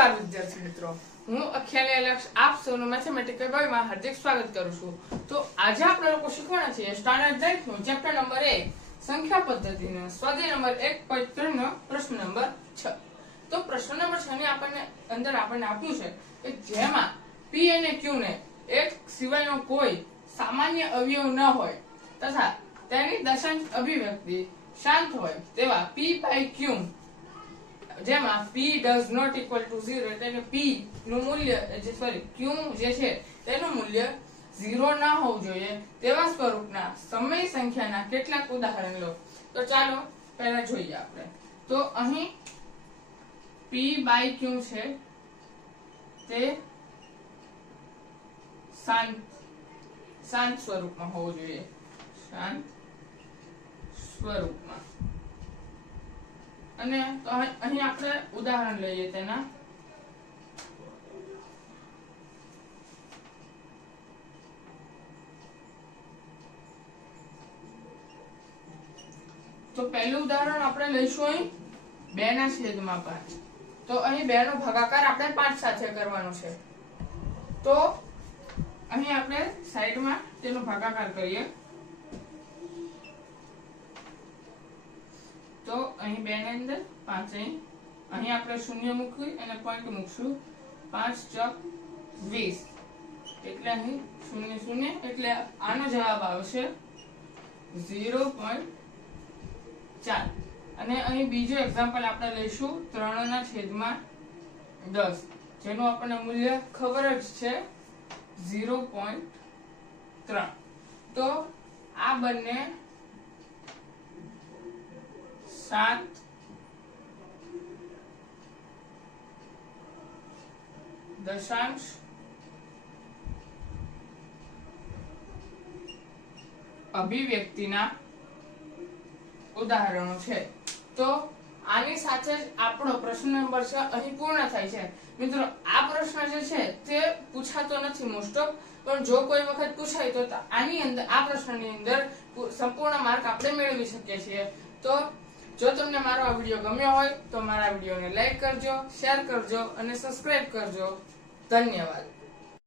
નમસ્કાર વિદ્યાર્થી મિત્રો. હું અખ્યાલી અલક્ષ, આપ સૌનું મેથેમેટિકલ બોયમાં હાર્દિક સ્વાગત કરું છું. તો આજે આપણે લોકો શીખવાના છે સ્ટાન્ડર્ડ નાઇન્થનું ચેપ્ટર નંબર એક, સંખ્યા પદ્ધતિનો સ્વાધ્યાય નંબર એક પોઈન્ટ ત્રણ પ્રશ્ન નંબર છ. તો પ્રશ્ન નંબર છ ની આપણને અંદર આપણને આપ્યું છે કે જેમાં પી અને ક્યુ ને એક સિવાયનો કોઈ સામાન્ય અવયવ ન હોય તથા તેની દશાંશ અભિવ્યક્તિ શાંત હોય તેવા પી બાય ક્યુ જેમાં p does not equal to 0 એટલે કે p નું મૂલ્ય જે સોરી q જે છે, તેનું મૂલ્ય 0 ના હોવું જોઈએ. તેવા સ્વરૂપના સમય સંખ્યાના કેટલાક ઉદાહરણ લો. તો ચાલો, પહેલા જોઈએ આપણે. તો અહીં p બાય q છે, તે શાંત શાંત સ્વરૂપમાં હોવું જોઈએ. શાંત સ્વરૂપમાં. અને અહીં આપણે ઉદાહરણ લઈએ તેના. તો પહેલું ઉદાહરણ આપણે લઈશું અહીં બે ના છેદમાં પાંચ તો અહીં બે નો ભાગાકાર આપણે પાંચ સાથે કરવાનો છે. તો અહીં આપણે સાઈડમાં તેનો ભાગાકાર કરીએ. તો બે ની અંદર પાંચ અહીં. આપણે શૂન્ય મૂકી અને પોઈન્ટ મૂકશું. પાંચ ચોક વીસ. એટલે અહીં શૂન્ય શૂન્ય, એટલે આનો જવાબ આવશે ઝીરો પોઈન્ટ ચાર. અને અહીં બીજો એક્ઝામ્પલ આપણે લઈશું ત્રણ ના છેદમાં દસ. જેનું આપણને મૂલ્ય ખબર જ છે ઝીરો પોઈન્ટ ત્રણ. તો આ બંને સાત. દશાંશ. અભિવ્યક્તિના ઉદાહરણો છે. તો આની સાથે જ આપણો પ્રશ્ન નંબર છે અહીં પૂર્ણ થાય છે. મિત્રો, આ પ્રશ્ન જે છે તે પૂછાતો નથી મોસ્ટ ઓફ પણ જો કોઈ વખત પૂછાય તો આની અંદર, આ પ્રશ્નની અંદર સંપૂર્ણ માર્ક આપણે મેળવી શકીએ છીએ. તો જો તમને મારો આ વીડિયો ગમ્યો હોય તો મારા વિડીયોને લાઈક કરજો, શેર કરજો અને સબસ્ક્રાઈબ કરજો. ધન્યવાદ.